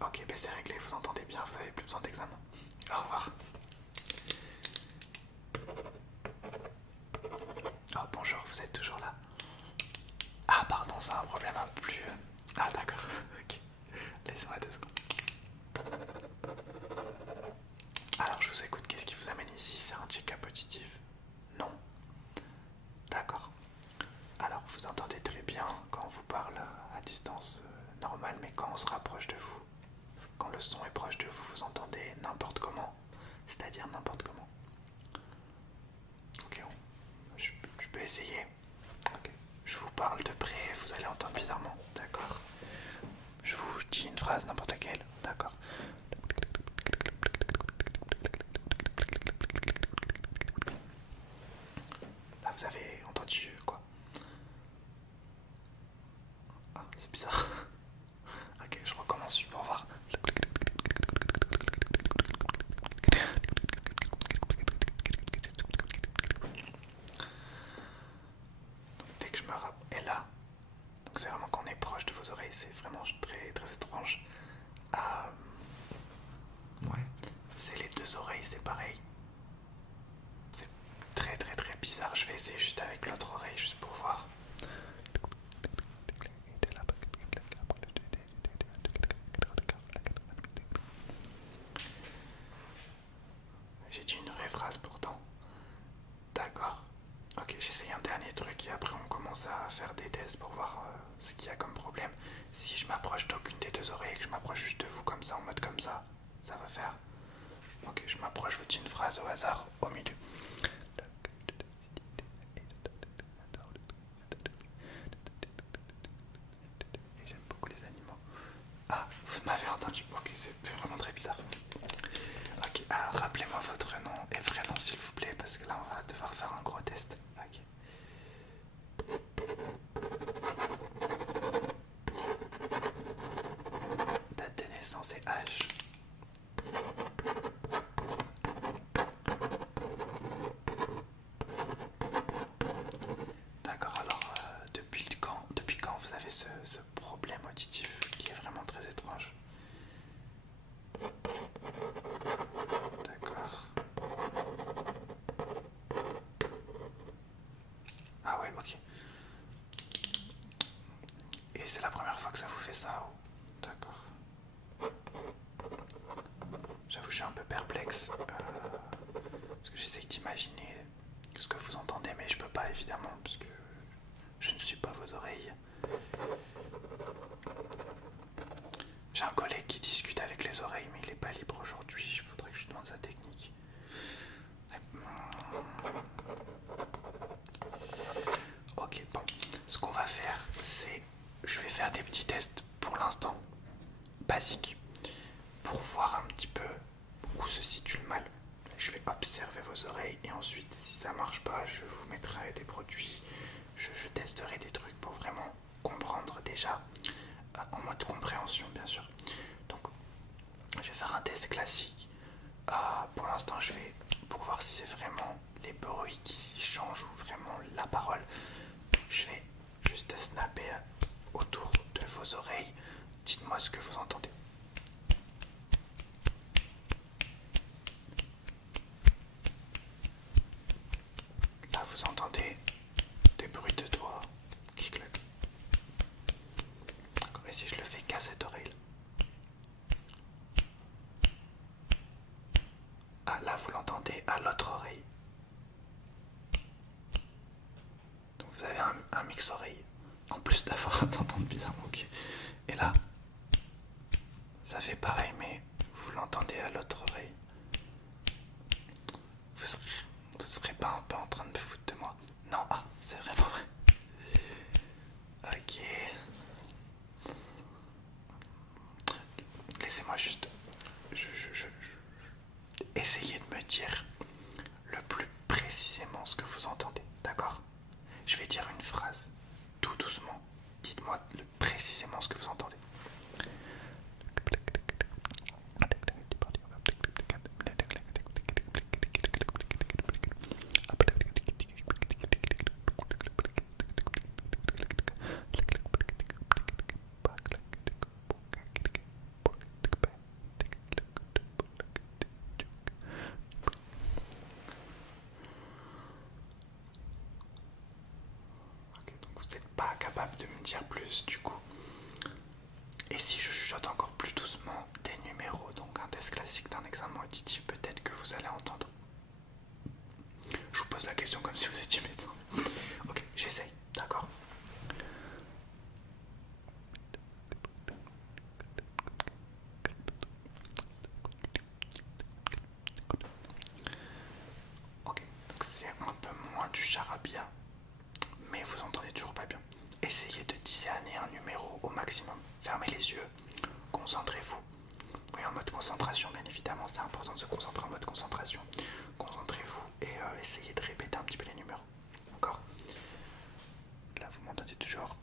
Ok, ben c'est réglé, vous entendez bien, vous avez plus besoin d'examen. Au revoir. Oh bonjour, vous êtes toujours là? Ah pardon, c'est un problème un peu plus... Ah d'accord, ok. Laissez-moi 2 secondes. Alors je vous écoute, qu'est-ce qui vous amène ici? C'est un check-up auditif? Non. D'accord. Alors vous entendez très bien quand on vous parle à distance normale, mais quand on se rapproche de vous, quand le son est proche de vous, vous entendez n'importe comment. C'est-à-dire n'importe comment. Ok, je peux essayer. Ok. Je vous parle de près, vous allez entendre bizarrement. D'accord. Je vous dis une phrase, n'importe laquelle. D'accord. Là, vous avez entendu quoi? Ah, c'est bizarre. Ok, je recommence pour voir. Dès que je me rappelle, et là, donc c'est vraiment quand on est proche de vos oreilles, c'est vraiment très très étrange. Ouais, c'est les 2 oreilles, c'est pareil. C'est très très très bizarre. Je vais essayer juste avec l'autre oreille, juste pour voir. J'ai dit une vraie phrase pourtant. D'accord. Ok, j'essaye un dernier truc et après on commence à faire des tests pour voir ce qu'il y a comme problème. Si je m'approche d'aucune des 2 oreilles et que je m'approche juste de vous comme ça, en mode comme ça va faire. Ok, je m'approche, je vous dis une phrase au hasard au milieu. Et j'aime beaucoup les animaux. Ah, vous m'avez entendu. Ok, c'est vraiment très bizarre. Ok, alors rappelez-moi votre nom et prénom s'il vous plaît, parce que là on va devoir faire un gros test. Ok. Date de naissance et âge. D'accord, alors depuis quand vous avez ce problème auditif qui est vraiment très étrange? D'accord. Ah ouais, ok. Et c'est la première fois que ça vous fait ça? D'accord. J'avoue, je suis un peu perplexe. Parce que j'essaye d'imaginer ce que vous entendez, mais je peux pas évidemment, parce que je ne suis pas vos oreilles. J'ai un collègue qui discute avec les oreilles, mais il est pas libre aujourd'hui. Il faudrait que je lui demande sa technique. Ok, bon. Ce qu'on va faire, c'est... Je vais faire des petits tests pour l'instant, basiques, pour voir un petit peu où se situe le mal. Je vais observer vos oreilles et ensuite, si ça marche pas, je vous mettrai des produits. Je testerai des trucs pour vraiment comprendre déjà, en mode compréhension bien sûr. Donc, je vais faire un test classique. Pour l'instant, je vais, pour voir si c'est vraiment les bruits qui s'y changent ou vraiment la parole, je vais juste snapper autour de vos oreilles. Dites-moi ce que vous entendez. Là, vous entendez des bruits de doigts qui claquent. Comme si je le fais qu'à cette oreille. Ah, là, vous l'entendez à l'autre oreille. Donc, vous avez un mix oreille. En plus d'avoir d'entendre bizarrement. Ok. Et là, ça fait pareil, mais vous l'entendez à l'autre oreille. Vous serez pas un peu en train de me foutre de moi? Non, ah, c'est vraiment vrai. Ok. Laissez-moi juste... Essayez de me dire le plus précisément ce que vous entendez, d'accord? Je vais dire une phrase, tout doucement. Dites-moi précisément ce que vous entendez. plus du coup. Et si je chuchote encore plus doucement des numéros, donc un test classique d'un examen auditif, peut-être que vous allez entendre. Je vous pose la question comme si vous étiez médecin. Ok, j'essaye, d'accord. Ok, donc c'est un peu moins du charabia, mais vous entendez toujours pas bien. Essayez de discerner un numéro au maximum. Fermez les yeux, concentrez-vous. Oui, en mode concentration, bien évidemment, c'est important de se concentrer en mode concentration. Concentrez-vous et essayez de répéter un petit peu les numéros. D'accord? Là, vous m'entendez toujours?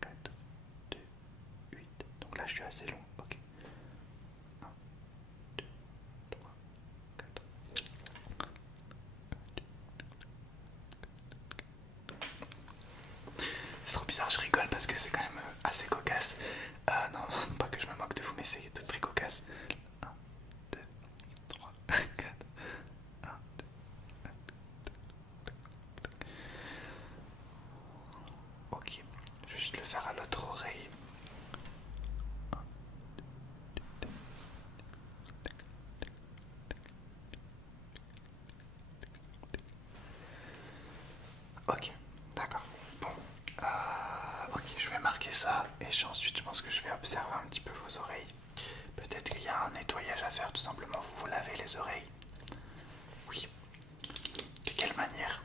4, 2, 8. Donc là, je suis assez long. Ok. 1, 2, 3, 4. C'est trop bizarre, je rigole parce que c'est quand même assez cocasse. Non, pas que je me moque de vous, mais c'est très cocasse. 1, 2, 3, 4. 1, 2. Ok, je vais juste le faire à l'autre oreille. Ok, d'accord. Bon, ok, je vais marquer ça et ensuite je pense que je vais observer un petit peu vos oreilles. Peut-être qu'il y a un nettoyage à faire, tout simplement. Vous vous lavez les oreilles. Oui. De quelle manière?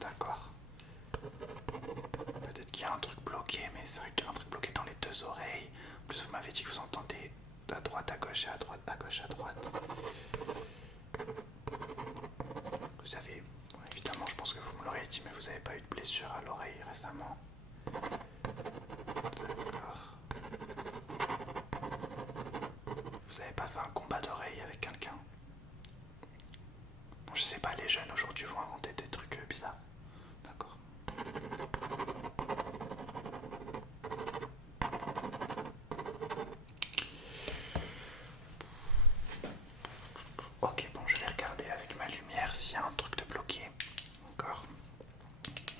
D'accord. Peut-être qu'il y a un truc bloqué, mais c'est vrai qu'il y a un truc bloqué dans les deux oreilles. En plus, vous m'avez dit que vous entendez à droite, à gauche et à droite, à gauche, à droite. Vous savez, bon, évidemment, je pense que vous me l'aurez dit, mais vous n'avez pas eu de blessure à l'oreille récemment. D'accord. Vous n'avez pas fait un combat d'oreille avec quelqu'un? Je sais pas, les jeunes aujourd'hui vont inventer des trucs bizarres. D'accord. Ok, bon, je vais regarder avec ma lumière s'il y a un truc de bloqué. Encore.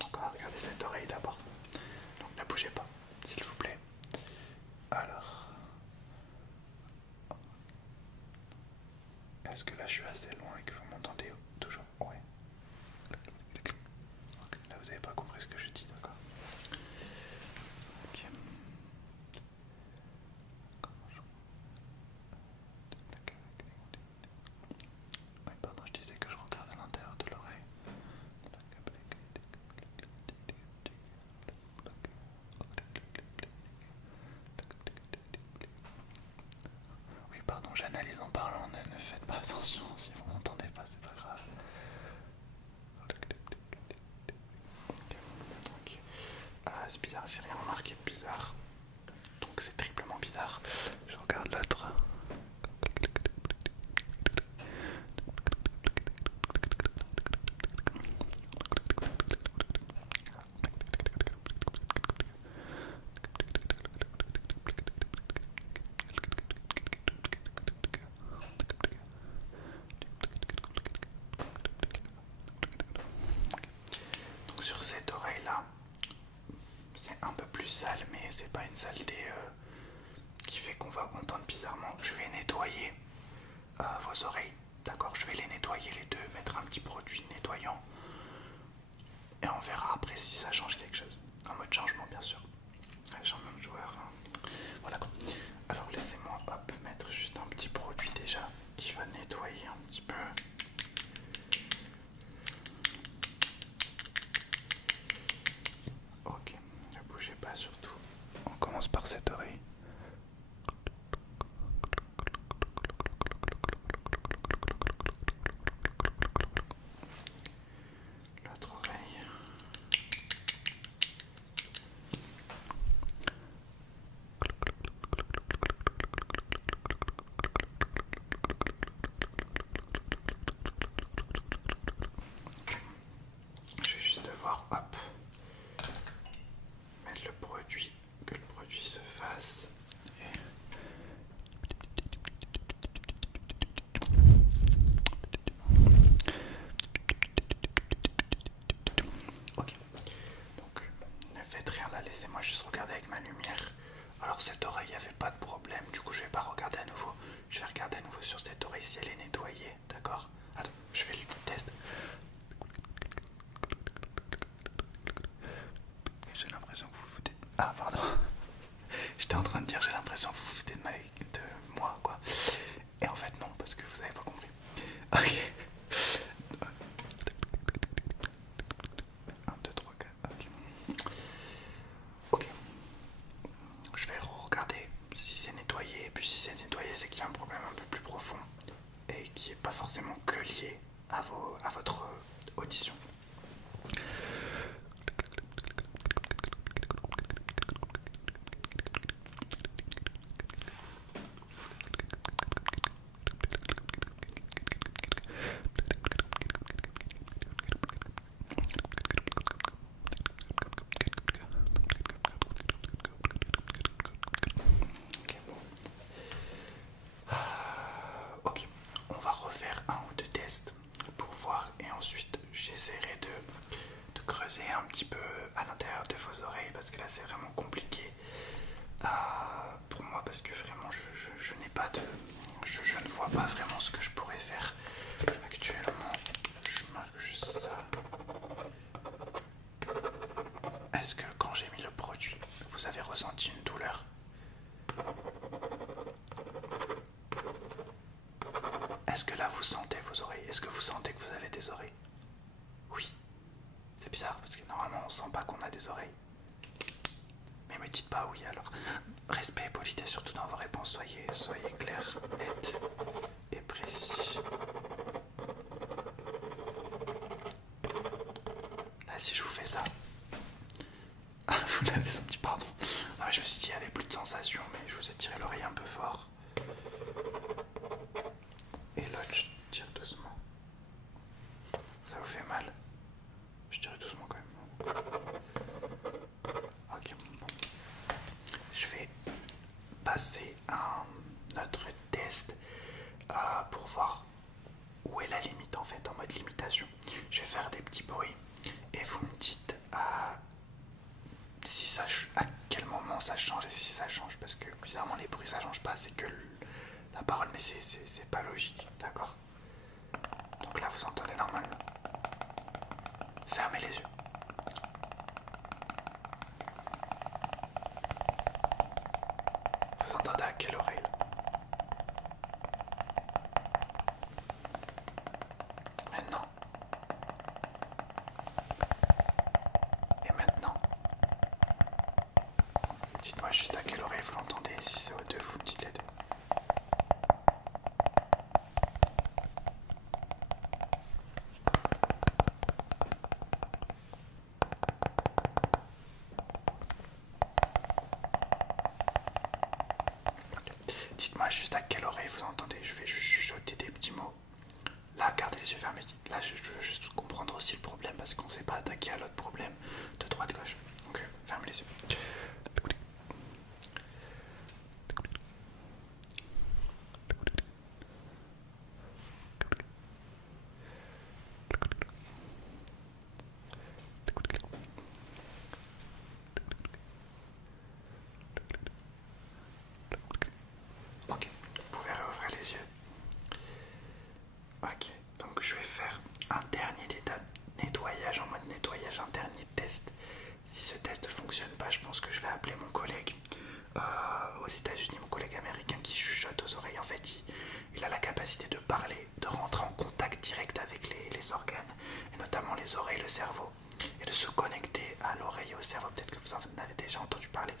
Encore, regardez cette oreille d'abord. Donc ne bougez pas, s'il vous plaît. Alors. Est-ce que là je suis assez loin et que vous m'entendez toujours? Ouais. Okay, là vous n'avez pas compris ce que je dis, d'accord. Ok. Oui, pardon, je disais que je regarde à l'intérieur de l'oreille. Oui, pardon, j'analyse en parlant, ne faites pas attention si vous m'entendez pas, c'est pas grave. Ok. C'est bizarre, j'ai rien remarqué de bizarre. Donc c'est triplement bizarre. Je regarde l'autre. Donc sur cette oreille là, c'est un peu plus sale, mais c'est pas une saleté qui fait qu'on va entendre bizarrement. Je vais nettoyer vos oreilles, d'accord? Je vais les nettoyer les deux, mettre un petit produit nettoyant et on verra après si ça change quelque chose. En mode changement, bien sûr. Allez, j'en même joueur. Voilà. Alors laissez-moi hop mettre juste un petit produit déjà qui va nettoyer un petit peu. Ok, ne bougez pas surtout. On commence par cette oreille. L'autre oreille. avait pas de problème. Du coup, je vais pas regarder à nouveau. Je vais regarder à nouveau sur cette oreille si elle est nettoyée. D'accord? Attends, je fais le test. J'ai l'impression que vous vous foutez. Ah, pardon. J'étais en train de dire, j'ai l'impression que vous vous foutez de moi, quoi. Et en fait, non, parce que vous avez pas compris. Ok. 1, 2, 3, 4. Ok. Ok. Je vais regarder si c'est nettoyé. Et puis, si c'est nettoyé, c'est qu'il y a un problème un peu plus profond. Et qui n'est pas forcément que lié à votre audition. Ok, on va refaire un ou deux tests pour voir et ensuite j'essaierai de creuser un petit peu à l'intérieur de vos oreilles parce que là c'est vraiment compliqué pour moi parce que vraiment je n'ai pas de... Je ne vois pas vraiment ce que je pourrais faire actuellement. Je marque juste ça. Est-ce que quand j'ai mis le produit, vous avez ressenti une douleur? Est-ce que là vous sentez vos oreilles? Est-ce que vous sentez que vous avez des oreilles? Oui. C'est bizarre parce que normalement on sent pas qu'on a des oreilles. Mais me dites pas oui alors. Respect et politesse surtout dans vos réponses. Soyez clair, net et précis. Là si je vous fais ça. Ah, vous l'avez senti, pardon. Non, mais je me suis dit il y avait plus de sensation mais je vous ai tiré l'oreille un peu fort. Et l'autre je tire doucement. Ça vous fait mal? Je tire doucement quand même. Ok, bon. Je vais passer à un autre test pour voir où est la limite en fait, en mode limitation. Je vais faire des petits bruits et vous me dites si ça, à quel moment ça change et si ça change parce que bizarrement les bruits ça change pas, c'est que la parole mais c'est pas logique, d'accord? Donc là vous entendez normalement. Fermez les yeux. Vous entendez à quelle oreille là? Maintenant. Et maintenant. Dites-moi juste à quelle oreille vous l'entendez. Si c'est aux deux, vous me dites les deux. Dites-moi juste à quelle oreille vous entendez. Je vais juste chuchoter des petits mots. Là, gardez les yeux fermés. Là, je veux juste comprendre aussi le problème parce qu'on ne s'est pas attaqué à l'autre problème de droite-gauche. Donc, fermez les yeux. Ok, vous pouvez réouvrir les yeux. Ok, donc je vais faire un dernier nettoyage en mode nettoyage, un dernier test. Si ce test ne fonctionne pas, je pense que je vais appeler mon collègue aux États-Unis, mon collègue américain qui chuchote aux oreilles. En fait, il a la capacité de parler, de rentrer en contact direct avec les organes, et notamment les oreilles, le cerveau, et de se connecter à l'oreille et au cerveau. Peut-être que vous en avez déjà entendu parler.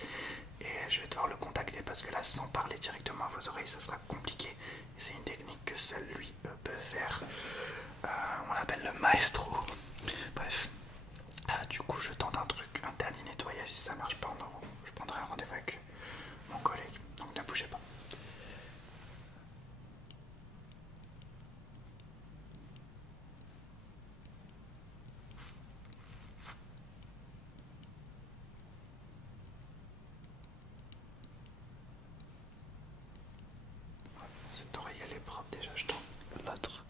Et je vais devoir le contacter parce que là, sans parler directement à vos oreilles, ça sera compliqué. Et c'est une technique que seul lui peut faire. On l'appelle le maestro. Bref. Du coup, je tente un truc, un dernier nettoyage. Si ça marche pas, je prendrai un rendez-vous avec mon collègue. Donc ne bougez pas. Cette oreille elle est propre déjà, je tente l'autre.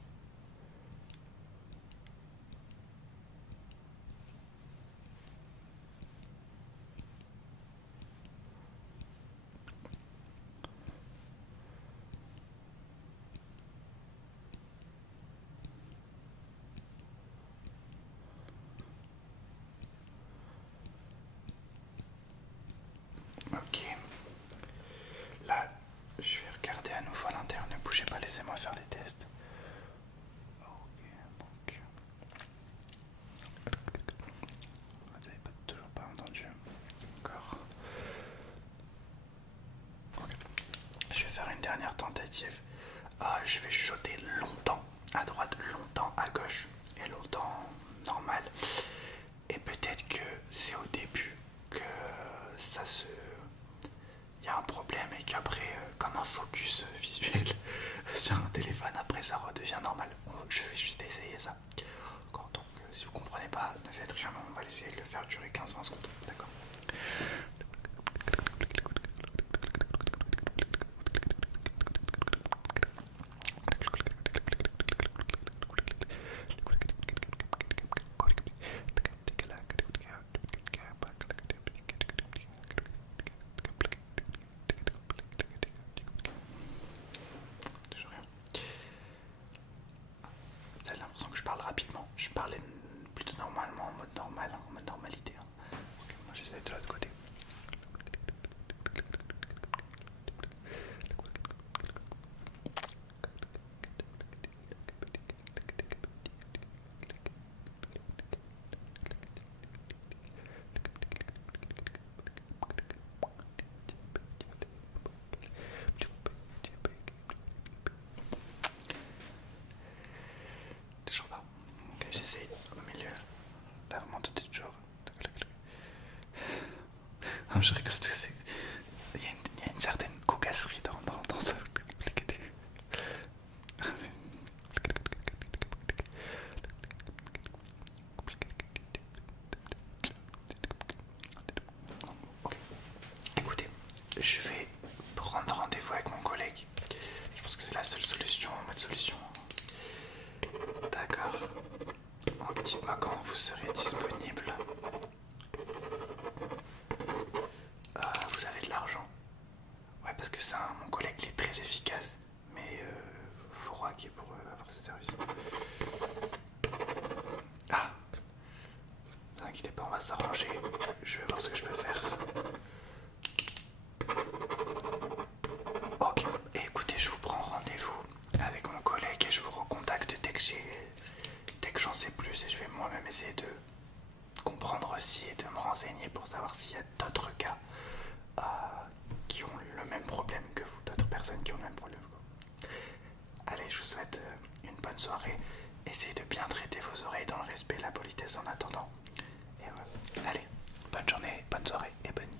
Je vais regarder à nouveau à l'intérieur. Ne bougez pas, laissez-moi faire les tests. Ok, donc. Vous n'avez toujours pas entendu. Encore. Ok. Je vais faire une dernière tentative. Je vais chuchoter longtemps à droite, longtemps à gauche et longtemps normal. Et peut-être que c'est au début que ça se... Il y a un problème et qu'après, comme un focus visuel sur un téléphone, après ça redevient normal. Je vais juste essayer ça. D'accord, donc si vous comprenez pas, ne faites rien, on va essayer de le faire durer 15-20 secondes. D'accord. Toujours rien. Vous avez l'impression que je parle rapidement. Je parlais plutôt normalement, en mode normal, en mode normalité. Ok, moi j'essaie de l'autre côté. Toujours pas. Ok, j'essaie au milieu. Là, vous m'entendez toujours. Non, je rigole parce que c'est. Il y a une certaine cocasserie dans ça. Ok. Écoutez, je vais prendre rendez-vous avec mon collègue. Je pense que c'est la seule solution, en mode solution. D'accord. Dites-moi quand vous serez disponible. Vous avez de l'argent? Ouais, parce que ça, mon collègue il est très efficace, mais faut raquer pour avoir ce service. Ah, ne vous inquiétez pas, on va s'arranger. Je vais voir ce que je peux faire. Ok, et écoutez, je vous prends rendez-vous avec mon collègue et je vous recontacte dès que j'en sais plus et je vais moi-même essayer de comprendre aussi et de me renseigner pour savoir s'il y a d'autres cas qui ont le même problème que vous, d'autres personnes qui ont le même problème que vous. Allez, je vous souhaite une bonne soirée. Essayez de bien traiter vos oreilles dans le respect et la politesse en attendant. Et voilà. Allez, bonne journée, bonne soirée et bonne nuit.